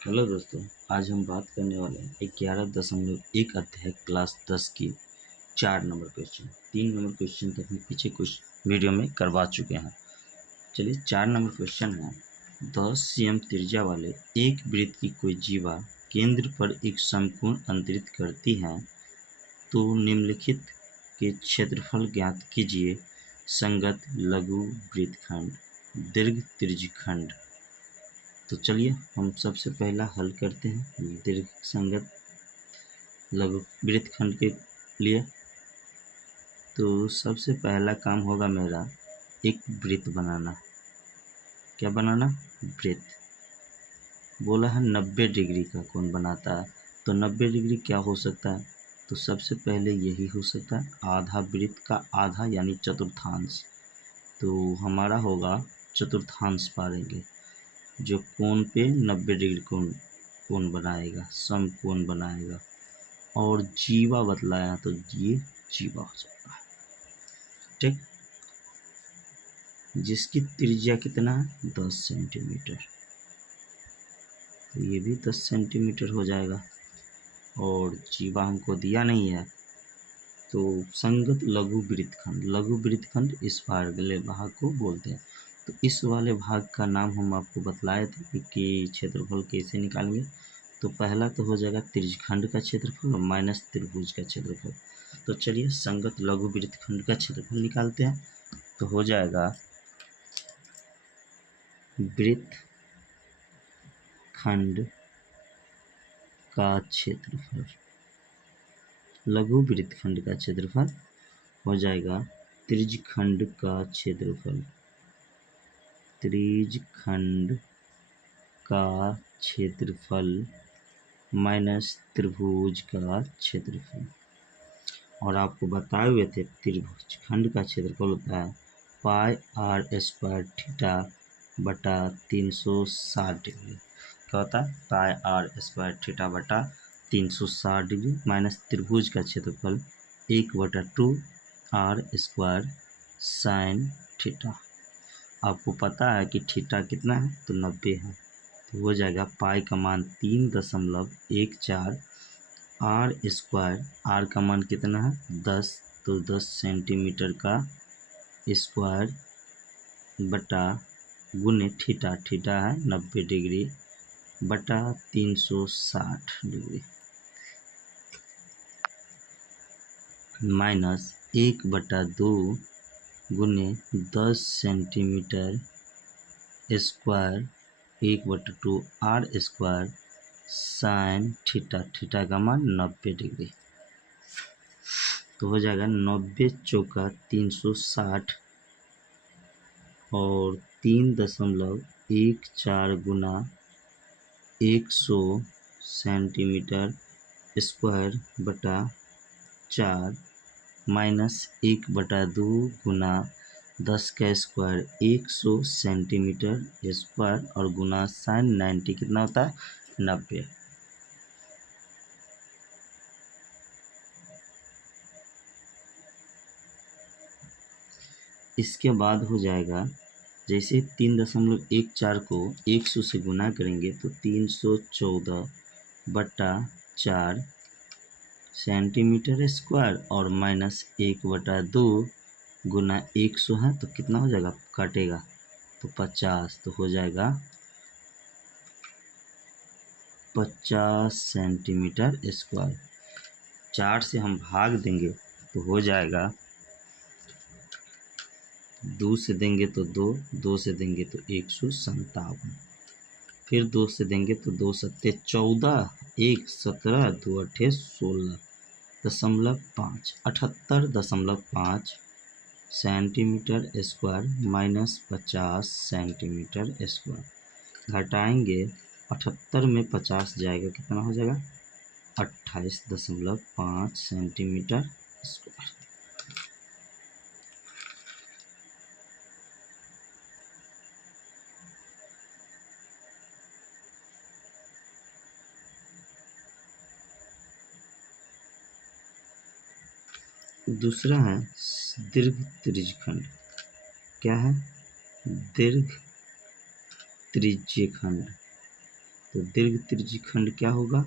Hello दोस्तों, आज हम बात करने वाले हैं 11.1 अध्याय क्लास 10 की 4 नंबर क्वेश्चन। 3 नंबर क्वेश्चन तक हम पीछे कुछ वीडियो में करवा चुके हैं। चलिए 4 नंबर क्वेश्चन है। 10 cm त्रिज्या वाले एक वृत्त की कोई जीवा केंद्र पर एक समकोण अंतरित करती है तो निम्नलिखित के क्षेत्रफल ज्ञात कीजिए। संगत लघु वृत्तखंड, दीर्घ त्रिज्यखंड। तो चलिए हम सबसे पहला हल करते हैं दीर्घ संगत लघु वृत्तखंड के लिए। तो सबसे पहला काम होगा मेरा एक वृत्त बनाना। क्या बनाना? वृत्त। बोला है 90 डिग्री का कौन बनाता है, तो 90 डिग्री क्या हो सकता है? तो सबसे पहले यही हो सकता है आधा वृत्त का आधा यानी चतुर्थांश। तो हमारा होगा चतुर्थांश पारेंगे जो कोण पे 90 डिग्री कोण कोण बनाएगा, समकोण बनाएगा। और जीवा बतलाया तो ये जीवा हो जाएगा। ठीक, जिसकी त्रिज्या कितना है? 10 सेंटीमीटर। तो ये भी 10 सेंटीमीटर हो जाएगा। और जीवा हमको दिया नहीं है, तो संगत लघु वृत्तखंड, लघु वृत्तखंड इस वाले भाग को बोलते हैं। तो इस वाले भाग का नाम हम आपको बतलाए थे कि क्षेत्रफल कैसे निकालेंगे। तो पहला तो हो जाएगा त्रिज्यखंड का क्षेत्रफल और माइनस त्रिभुज का क्षेत्रफल। तो चलिए संगत लघु वृत्तखंड का क्षेत्रफल निकालते हैं। तो हो जाएगा वृत्तखंड का क्षेत्रफल, लघु वृत्तखंड का क्षेत्रफल हो जाएगा त्रिज्यखंड का क्षेत्रफल, त्रिज्यखंड का क्षेत्रफल माइनस त्रिभुज का क्षेत्रफल। और आपको बताए हुए थे त्रिभुजखंड का क्षेत्रफल होता है पाई आर स्क्वायर थीटा बटा 360 डिग्री। क्या होता है? पाई आर स्क्वायर थीटा बटा 360 डिग्री माइनस त्रिभुज का क्षेत्रफल 1/2 आर स्क्वायर साइन थीटा। आपको पता है कि थीटा कितना है? तो 90 है। तो हो जाएगा पाई का मान 3.14, आर स्क्वायर, आर का मान कितना है? 10। तो 10 सेंटीमीटर का स्क्वायर बटा गुने थीटा, थीटा है 90 डिग्री बटा 360 डिग्री माइनस 1/2 गुने 10 centimetre square 1/2 R square sine theta, theta का मान 90 डिग्री। तो हो जाएगा 90 चौका 360 और 3.14 गुना 100 सेंटीमीटर स्क्वायर बटा 4 माइनस 1/2 गुना 10 का स्क्वायर 100 सेंटीमीटर स्क्वायर और गुना साइन 90 कितना होता है? 90। इसके बाद हो जाएगा जैसे 3.14 को 100 से गुना करेंगे तो 314/4 सेंटीमीटर स्क्वायर और माइनस 1/2 गुना 100 है तो कितना हो जाएगा? काटेगा तो 50। तो हो जाएगा 50 सेंटीमीटर स्क्वायर। 4 से हम भाग देंगे तो हो जाएगा 2 से देंगे तो 2, 2 से देंगे तो 157, फिर 2 से देंगे तो 2 सत्ते 14, 1 17, 2 अट्ठे 16.5, 78.5 centimetre square minus 50 centimetre square. घटाएंगे 78 में 50 जाएगा, कितना हो जाएगा? 28.5 सेंटीमीटर स्क्वायर। दूसरा है दीर्घ त्रिज्यखंड। क्या है? दीर्घ त्रिज्यखंड। तो दीर्घ त्रिज्यखंड क्या होगा,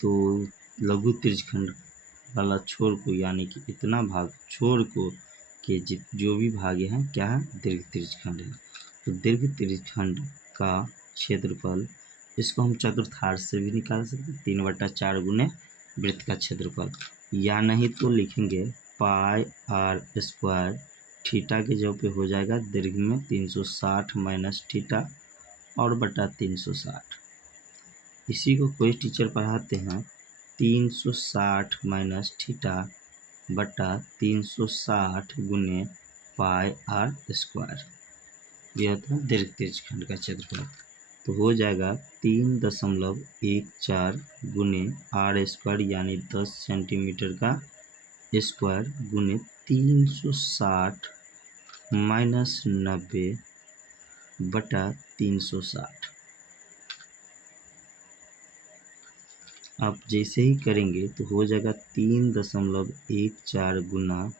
तो लघु त्रिज्यखंड वाला छोर को यानी कि इतना भाग छोर को के जो भी भाग हैं क्या है, दीर्घ त्रिज्यखंड है। तो दीर्घ त्रिज्यखंड का क्षेत्रफल, इसको हम चतुर्थांश से भी निकाल सकते हैं, 3/4 गुने वृत्त का क्षेत्रफल, या नहीं तो लिखेंगे पाई आर स्क्वायर, थीटा के जगह पे हो जाएगा दीर्घ में 360 माइनस थीटा और बटा 360। इसी को कोई टीचर पढ़ाते हैं 360 माइनस थीटा बटा 360 गुने पाई आर स्क्वायर, यह होता है दीर्घ त्रिज्यखंड का क्षेत्रफल। तो हो जाएगा 3.14 गुने आर स्क्वायर यानी 10 सेंटीमीटर का स्क्वायर गुने 360 माइनस 90 बटा 360। आप जैसे ही करेंगे तो हो जाएगा 3.14 गुना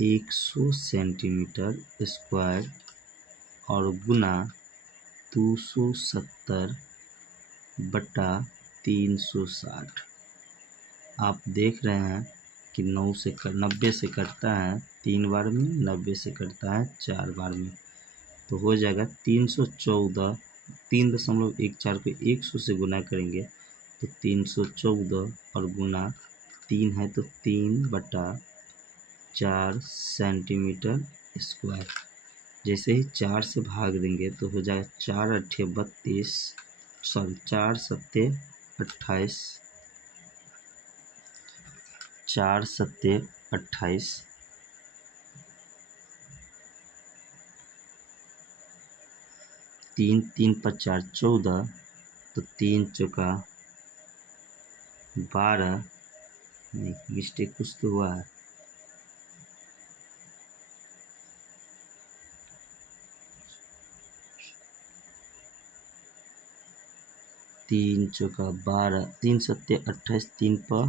100 सेंटीमीटर स्क्वायर और गुना 270 बटा 360। आप देख रहे हैं कि 90 से कटता है 3 बार में, 90 से कटता है 4 बार में, तो हो जाएगा 314। 3.14 को 100 से गुना करेंगे तो 314 और गुना 3 है तो 3/4 सेंटीमीटर स्क्वायर। जैसे ही 4 से भाग देंगे तो हो जाएगा 4 अट्ठे 32, सॉरी 4 सत्ते 28, 4 सत्ते 28, 3 3 5 14, तो 3 चौका 12, नहीं मिस्टेक कुछ तो हुआ है, 3 चौका 12, 3 सत्ते 28, 3 पर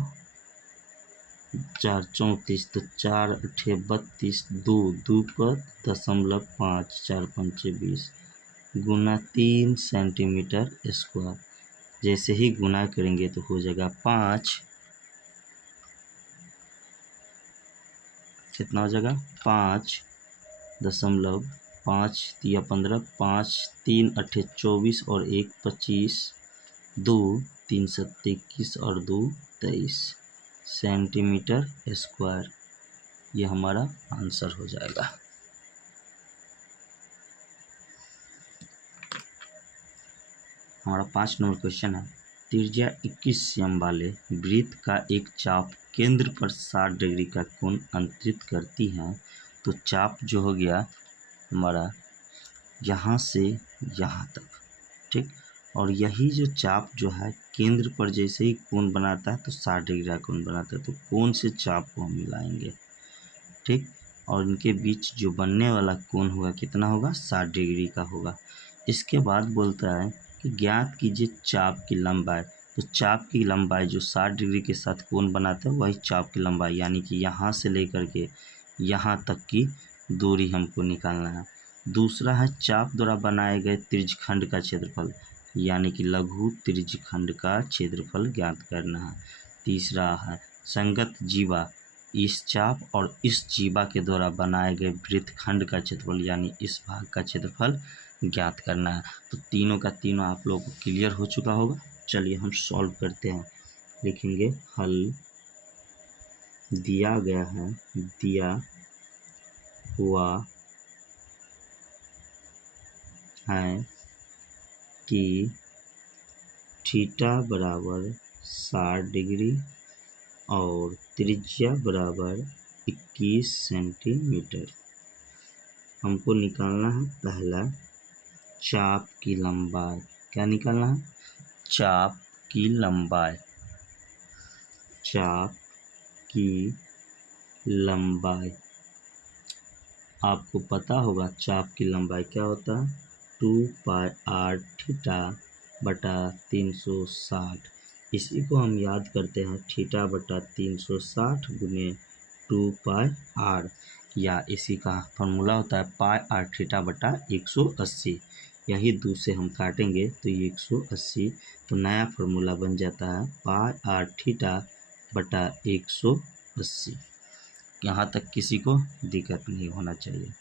4 34, तो 4 अट्ठे 32, 2 पर 0.5, 4 पंचे 20 गुना 3 सेंटीमीटर स्क्वायर। जैसे ही गुना करेंगे तो हो जाएगा 5, कितना हो जाएगा 5.5 या 15, 5 3 अट्ठे 24 और 1 25, 2 3 सत्ते 21 और 2 23 सेंटीमीटर स्क्वायर। ये हमारा आंसर हो जाएगा। हमारा 5 नंबर क्वेश्चन है, त्रिज्या 21 cm वाले वृत्त का एक चाप केंद्र पर 60 डिग्री का कोण अंतरित करती है। तो चाप जो हो गया हमारा यहाँ से यहाँ तक, ठीक, और यही जो चाप जो है केंद्र पर जैसे ही कोण बनाता है तो 60 डिग्री का कोण बनाता है, तो कोण से चाप को हम मिलाएंगे, ठीक, और इनके बीच जो बनने वाला कोण होगा कितना होगा 60 डिग्री का होगा। इसके बाद बोलता है कि ज्ञात कीजिए चाप की लंबाई। तो चाप की लंबाई जो 60 डिग्री के साथ कोण बनाता है वही चाप की लंबाई, यानी कि यहाँ से लेकर के यहाँ तक की दूरी हमको निकालना है। दूसरा है चाप द्वारा बनाए गए त्रिज्यखंड का क्षेत्रफल, यानी कि लघु त्रिज्यखंड का क्षेत्रफल ज्ञात करना है। तीसरा है संगत जीवा, इस चाप और इस जीवा के द्वारा बनाए गए वृत्तखंड का क्षेत्रफल यानी इस भाग का क्षेत्रफल ज्ञात करना है। तो तीनों का तीनों आप लोगों को क्लियर हो चुका होगा। चलिए हम सॉल्व करते हैं। लिखेंगे हल दिया गया है, दिया हुआ है कि थीटा बराबर 60 डिग्री और त्रिज्या बराबर 21 सेंटीमीटर। हमको निकालना है पहला चाप की लंबाई। क्या निकालना है? चाप की लंबाई। चाप की लंबाई आपको पता होगा चाप की लंबाई क्या होता है, 2πr थीटा बटा 360। इसी को हम याद करते हैं थीटा बटा 360 गुने 2πr, या इसी का फॉर्मूला होता है पाई आर थीटा बटा 180। यही 2 से हम काटेंगे तो ये 180। तो नया फार्मूला बन जाता है पाई आर थीटा बटा 180। यहाँ तक किसी को दिक्कत नहीं होना चाहिए।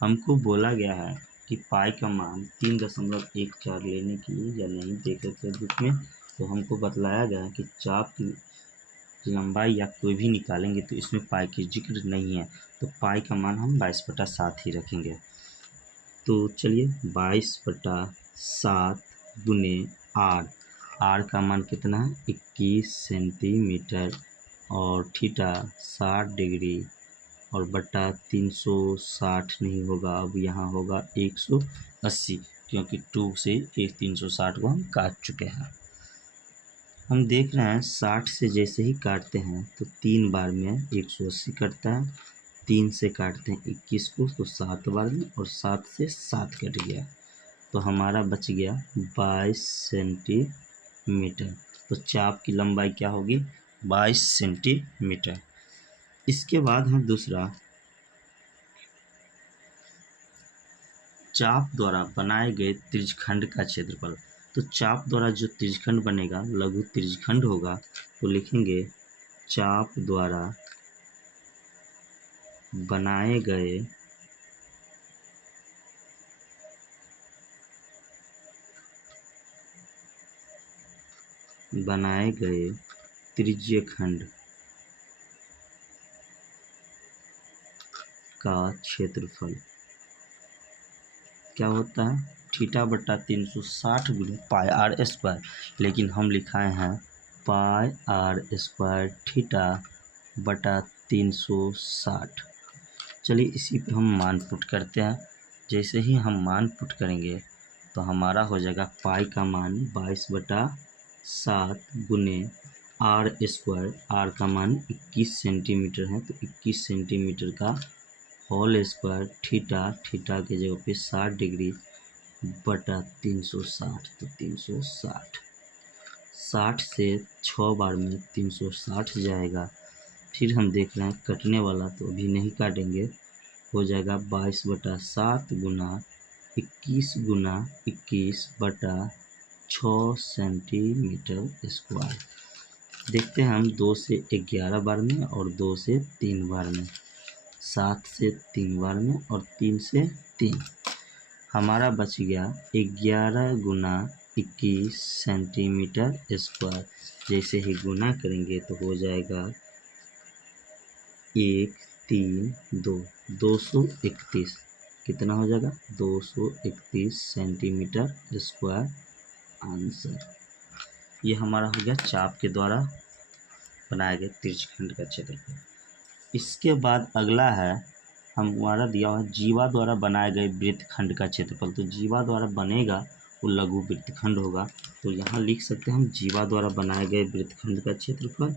हमको बोला गया है कि पाई का मान 3.14 लेने के लिए या नहीं दे करके बुक में, तो हमको बतलाया गया है कि चाप की लंबाई या कोई भी निकालेंगे तो इसमें पाई की जिक्र नहीं है, तो पाई का मान हम 22/7 ही रखेंगे। तो चलिए 22/7 गुने आर। आर का मान कितना है 21 सेंटीमीटर और थीटा 60 डिग्री और बटा 360 नहीं होगा, अब यहाँ होगा 180, क्योंकि 2 से 360 को हम काट चुके हैं। हम देख रहे हैं 60 से जैसे ही काटते हैं तो 3 बार में 180 कटता है, 3 से काटते हैं 21 को तो 7 बार में और 7 से 7 कट गया, तो हमारा बच गया 22 सेंटीमीटर। तो चाप की लंबाई क्या होगी 22 सेंटीमीटर। इसके बाद हम दूसरा चाप द्वारा बनाए गए त्रिज्यखंड का क्षेत्रफल। तो चाप द्वारा जो त्रिज्यखंड बनेगा लघु त्रिज्यखंड होगा, तो लिखेंगे चाप द्वारा बनाए गए त्रिज्यखंड का क्षेत्रफल क्या होता है थीटा बटा 360 गुने पाई आर स्क्वायर, लेकिन हम लिखाए हैं पाई आर स्क्वायर थीटा बटा 360। चलिए इसी पे हम मान पुट करते हैं। जैसे ही हम मान पुट करेंगे तो हमारा हो जाएगा पाई का मान 22/7 गुने आर स्क्वायर। आर का मान 21 सेंटीमीटर है, तो 21 सेंटीमीटर का होल स्क्वायर थीटा के जगह पे 60 डिग्री बटा 360, तो 360 60 से 6 बार में 360 जाएगा। फिर हम देख रहे हैं कटने वाला, तो अभी नहीं काटेंगे, हो जाएगा 22/7 गुना 21 बटा 6 सेंटीमीटर स्क्वायर। देखते हैं हम 2 से 11 बार में और 2 से 3 बार में, 7 से 3 बार में और 3 से 3, हमारा बच गया 11 गुना 21 सेंटीमीटर स्क्वायर। जैसे ही गुना करेंगे तो हो जाएगा 1 3 2 231, कितना हो जाएगा 231 सेंटीमीटर स्क्वायर आंसर। ये हमारा हो गया चाप के द्वारा बनाए गए त्रिज्यखंड का क्षेत्रफल। इसके बाद अगला है हमारा दिया हुआ जीवा द्वारा बनाए गए वृत्तखंड का क्षेत्रफल। तो जीवा द्वारा बनेगा वो लघु वृत्तखंड होगा, तो यहाँ लिख सकते हैं हम जीवा द्वारा बनाए गए वृत्तखंड का क्षेत्रफल,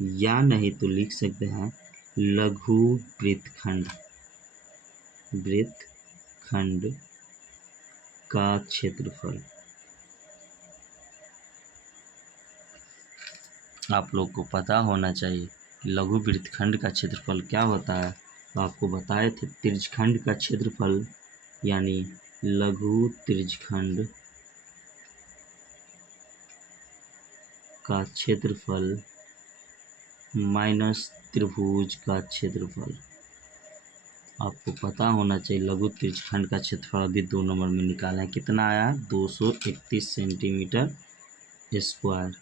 या नहीं तो लिख सकते हैं लघु वृत्तखंड का क्षेत्रफल। आप लोग को पता होना चाहिए कि लघु वृत्तखंड का क्षेत्रफल क्या होता है, तो आपको बताए थे त्रिज्यखंड का क्षेत्रफल यानी लघु त्रिज्यखंड का क्षेत्रफल माइनस त्रिभुज का क्षेत्रफल। आपको पता होना चाहिए लघु त्रिज्यखंड का क्षेत्रफल अभी 2 नंबर में निकाला है, कितना आया 231 सेंटीमीटर स्क्वायर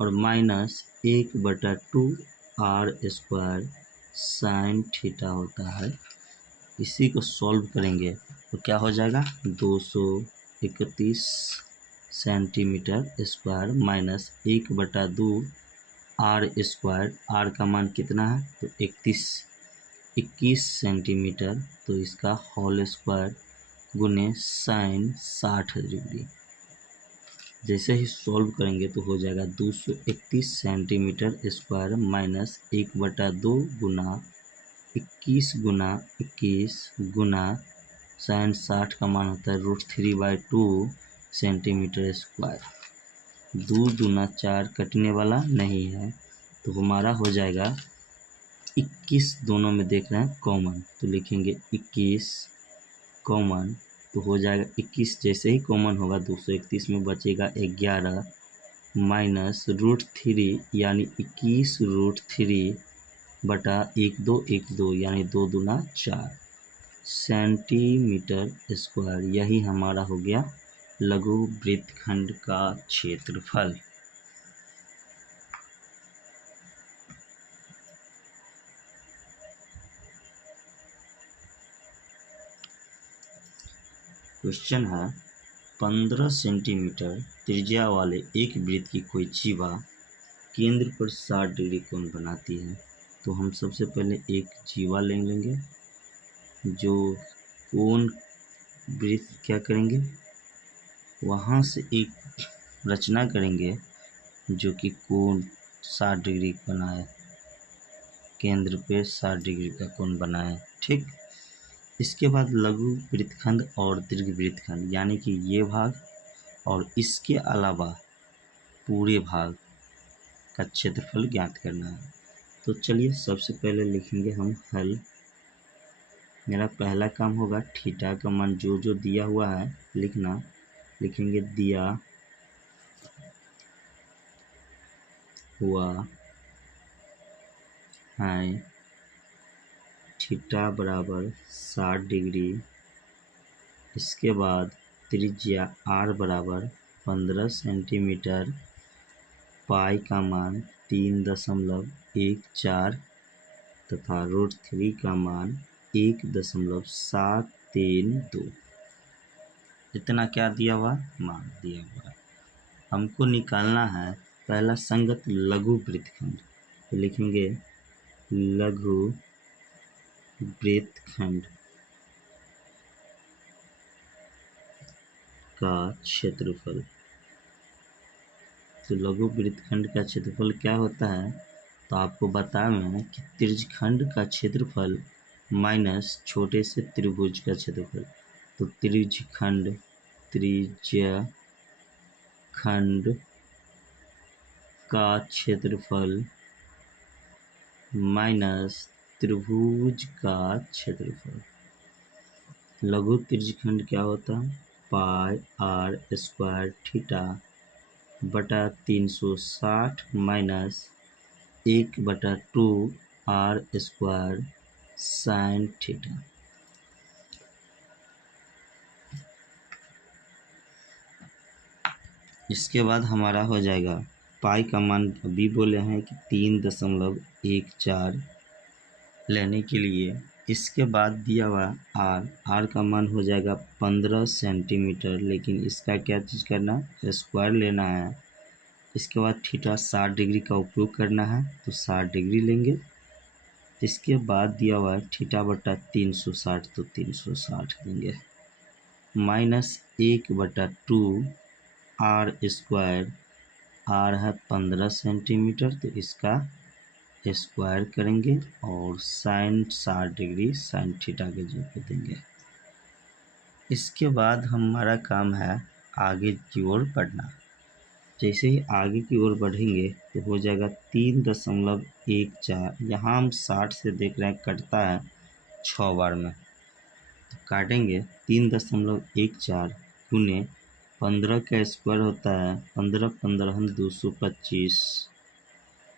और minus 1/2 R square sine theta होता है। इसी को सॉल्व करेंगे तो क्या हो जाएगा 231 centimetre square minus 1/2 R square. R का मान कितना है तो 21 सेंटीमीटर, तो इसका होल स्क्वायर गुने साइन 60 डिग्री। जैसे ही सॉल्व करेंगे तो हो जाएगा 231 सेंटीमीटर स्क्वायर माइनस 1/2 गुना 21 गुना साइन 60 का मान होता है √3/2 सेंटीमीटर स्क्वायर। 2 दूना 4 कटने वाला नहीं है, तो हमारा हो जाएगा 21, दोनों में देख रहे हैं कॉमन, तो लिखेंगे 21 कॉमन तो हो जाएगा 21, जैसे ही कॉमन होगा 231 में बचेगा 11 माइनस √3 यानी 21√3 बटा 1 2 यानी 2 दूना 4 सेंटीमीटर स्क्वायर। यही हमारा हो गया लघु वृत्तखंड का क्षेत्रफल। क्वेश्चन है 15 सेंटीमीटर त्रिज्या वाले एक वृत्त की कोई जीवा केंद्र पर 60 डिग्री कोण बनाती है। तो हम सबसे पहले एक जीवा ले लेंगे जो कोण वृत्त क्या करेंगे, वहाँ से एक रचना करेंगे जो कि कोण 60 डिग्री बनाए, केंद्र पे 60 डिग्री का कोण बनाए। ठीक, इसके बाद लघु वृत्तखंड और दीर्घ वृत्तखंड यानी कि ये भाग और इसके अलावा पूरे भाग का क्षेत्रफल ज्ञात करना है। तो चलिए सबसे पहले लिखेंगे हम हल। मेरा पहला काम होगा थीटा का मान जो जो दिया हुआ है लिखना। लिखेंगे दिया हुआ है थीटा बराबर 60 डिग्री। इसके बाद त्रिज्या r बराबर 15 सेंटीमीटर, पाई का मान 3.14 तथा √3 का मान 1.732। इतना क्या दिया हुआ, मान दिया हुआ। हमको निकालना है पहला संगत लघु वृत्तखंड। तो लिखेंगे लघु वृत्तखंड का क्षेत्रफल। तो लघु वृत्तखंड का क्षेत्रफल क्या होता है, तो आपको बताया कि त्रिज्यखंड का क्षेत्रफल माइनस छोटे से त्रिभुज का क्षेत्रफल। तो त्रिज्यखंड का क्षेत्रफल माइनस त्रिभुज का क्षेत्रफल। लघु त्रिज्यखंड क्या होता है, पाई r स्क्वायर थीटा बटा 360 minus 1/2 r square sine theta. इसके बाद हमारा हो जाएगा पाई का मान अभी बोले हैं कि 3.14 लेने के लिए। इसके बाद दिया हुआ r का मान हो जाएगा 15 सेंटीमीटर, लेकिन इसका क्या चीज़ करना, स्क्वायर लेना है। इसके बाद थीटा 60 डिग्री का उपयोग करना है तो 60 डिग्री लेंगे। इसके बाद दिया हुआ है थीटा बटा 360 तो 360 लेंगे माइनस 1/2 r स्क्वायर। r है 15 सेंटीमीटर तो इसका स्क्वायर करेंगे और साइन 60 डिग्री साइन थीटा के जगह पे देंगे। इसके बाद हमारा काम है आगे की ओर बढ़ना। जैसे ही आगे की ओर बढ़ेंगे तो हो जाएगा 3.14। यहाँ हम 60 से देख रहे हैं कटता है 6 बार में, तो काटेंगे 3.14 गुने 15 का स्क्वायर होता है 15 15 225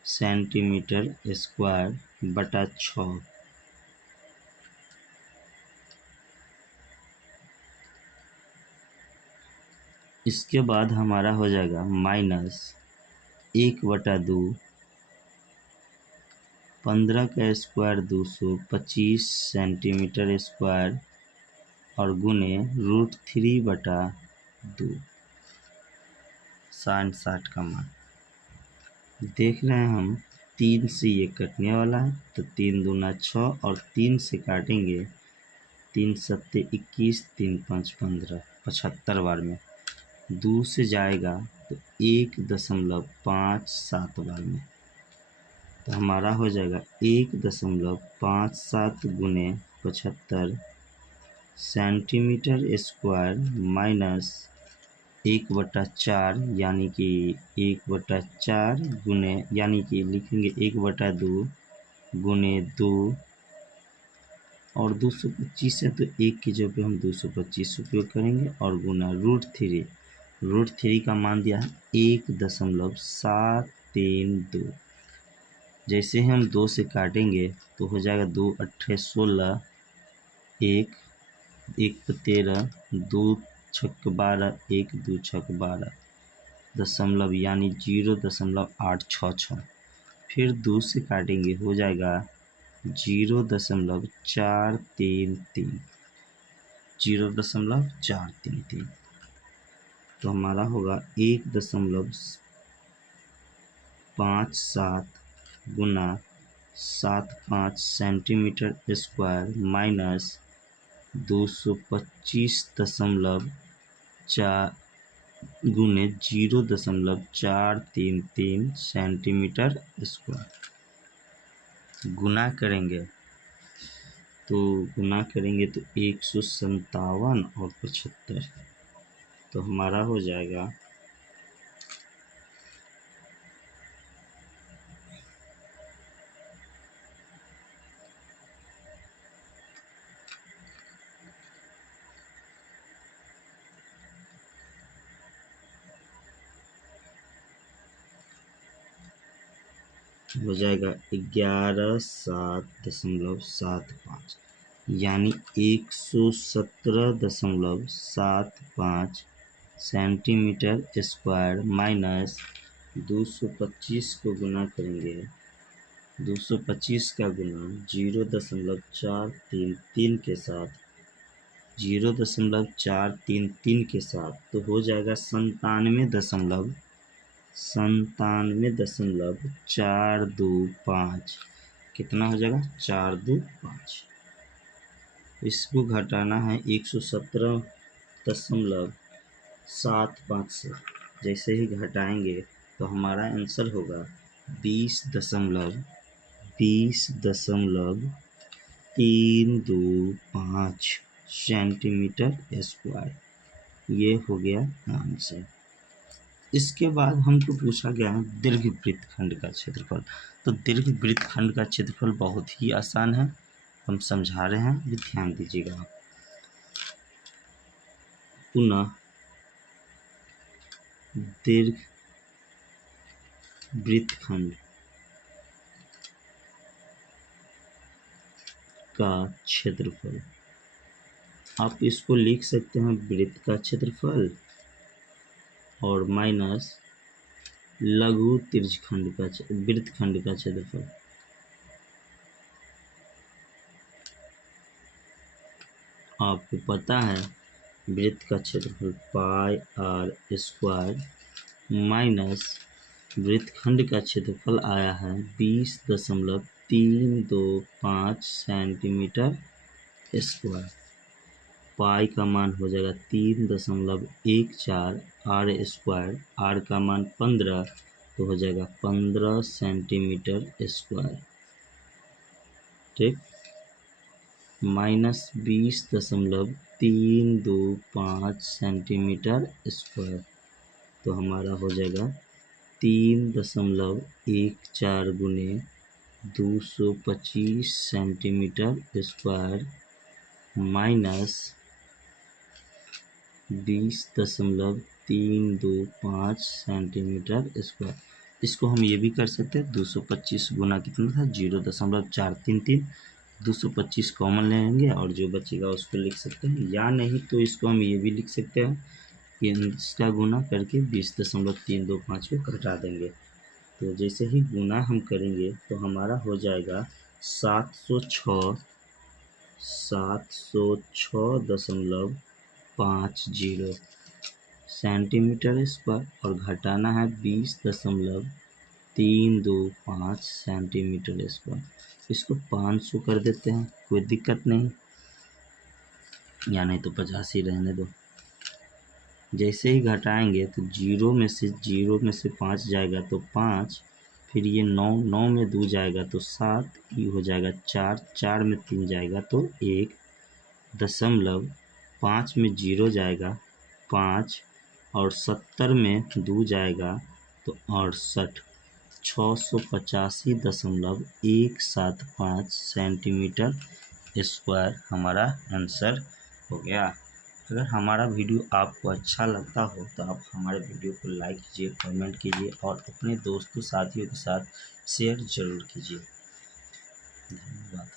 सेंटीमीटर स्क्वायर बटा 6। इसके बाद हमारा हो जाएगा माइनस 1/2 15 का स्क्वायर 225 सेंटीमीटर स्क्वायर और गुने √3/2 साइन 60 का मान। देख रहे हैं हम 3 से ये कटने वाला है तो 3 दूना 6 और 3 से काटेंगे 3 7 21 3 5 15 75 बार में। 2 से जाएगा तो 1.57 बार में, तो हमारा हो जाएगा 1.57 गुने 75 सेंटीमीटर स्क्वायर माइनस 1/4 यानी कि 1/4 गुने यानी कि लिखेंगे 1/2 गुने 2 और 225 है तो 1 की जगह पे हम 225 उपयोग करेंगे और गुना √3 का मान दिया है 1.732। जैसे ही हम 2 से काटेंगे तो हो जाएगा 2 अट्ठे 16, 1 1 पे 13, 2 छक 12, 1 2 छक 12 दशमलव यानी 0.866। फिर 2 से काटेंगे हो जाएगा 0.433, 0.433। तो हमारा होगा 1.57 गुना 75 सेंटीमीटर स्क्वायर माइनस 225.4 गुने 0.433 सेंटीमीटर स्क्वायर। गुना करेंगे तो 157 और 75 तो हमारा हो जाएगा 11.775 यानी 117.75 सेंटीमीटर स्क्वायर माइनस 225 को गुना करेंगे 225 का गुना 0.433 के साथ 0.433 के साथ तो हो जाएगा 97.425। कितना हो जाएगा 425। इसको घटाना है 117.75 से। जैसे ही घटाएंगे तो हमारा आंसर होगा 20.325 सेंटीमीटर स्क्वायर। ये हो गया आंसर। इसके बाद हमको पूछा गया है दीर्घवृत्तखंड का क्षेत्रफल। तो दीर्घवृत्तखंड का क्षेत्रफल बहुत ही आसान है, हम समझा रहे हैं, भी ध्यान दीजिएगा। पुनः दीर्घवृत्तखंड का क्षेत्रफल, आप इसको लिख सकते हैं वृत्त का क्षेत्रफल और माइनस लघु त्रिज्यखंड का वृत्तखंड का क्षेत्रफल। आपको पता है वृत्त का क्षेत्रफल पाई आर स्क्वायर माइनस वृत्तखंड का क्षेत्रफल आया है 20.325 सेंटीमीटर स्क्वायर। पाई का मान हो जाएगा 3.14 आर स्क्वायर, आर का मान 15 तो हो जाएगा 15 सेंटीमीटर स्क्वायर। ठीक, माइनस 20.325 सेंटीमीटर स्क्वायर तो हमारा हो जाएगा 3.14 गुने 225 centimetre square minus 20.325 centimetre square. इसको हम ये भी कर सकते हैं 225 गुना कितना था 0.433, 225 कॉमन ले लेंगे और जो बचेगा उसको लिख सकते हैं, या नहीं तो इसको हम ये भी लिख सकते हैं कि इसका गुना करके 20.325 को घटा देंगे। तो जैसे ही गुना हम करेंगे तो हमारा हो जाएगा 706.50 सेंटीमीटर स्क्वायर और घटाना है 20.325 सेंटीमीटर स्क्वायर। इसको 500 कर देते हैं, कोई दिक्कत नहीं, या नहीं तो 50 ही रहने दो। जैसे ही घटाएंगे तो 0 में से 5 जाएगा तो 5, फिर ये 9 में 2 जाएगा तो 7, ये हो जाएगा 4 में 3 जाएगा तो 1.5 में 0 जाएगा 5 और 70 में 2 जाएगा तो 68, 685.175 सेंटीमीटर स्क्वायर हमारा आंसर हो गया। अगर हमारा वीडियो आपको अच्छा लगता हो तो आप हमारे वीडियो को लाइक कीजिए, कमेंट कीजिए और अपने दोस्तों साथियों के साथ शेयर जरूर कीजिए। धन्यवाद।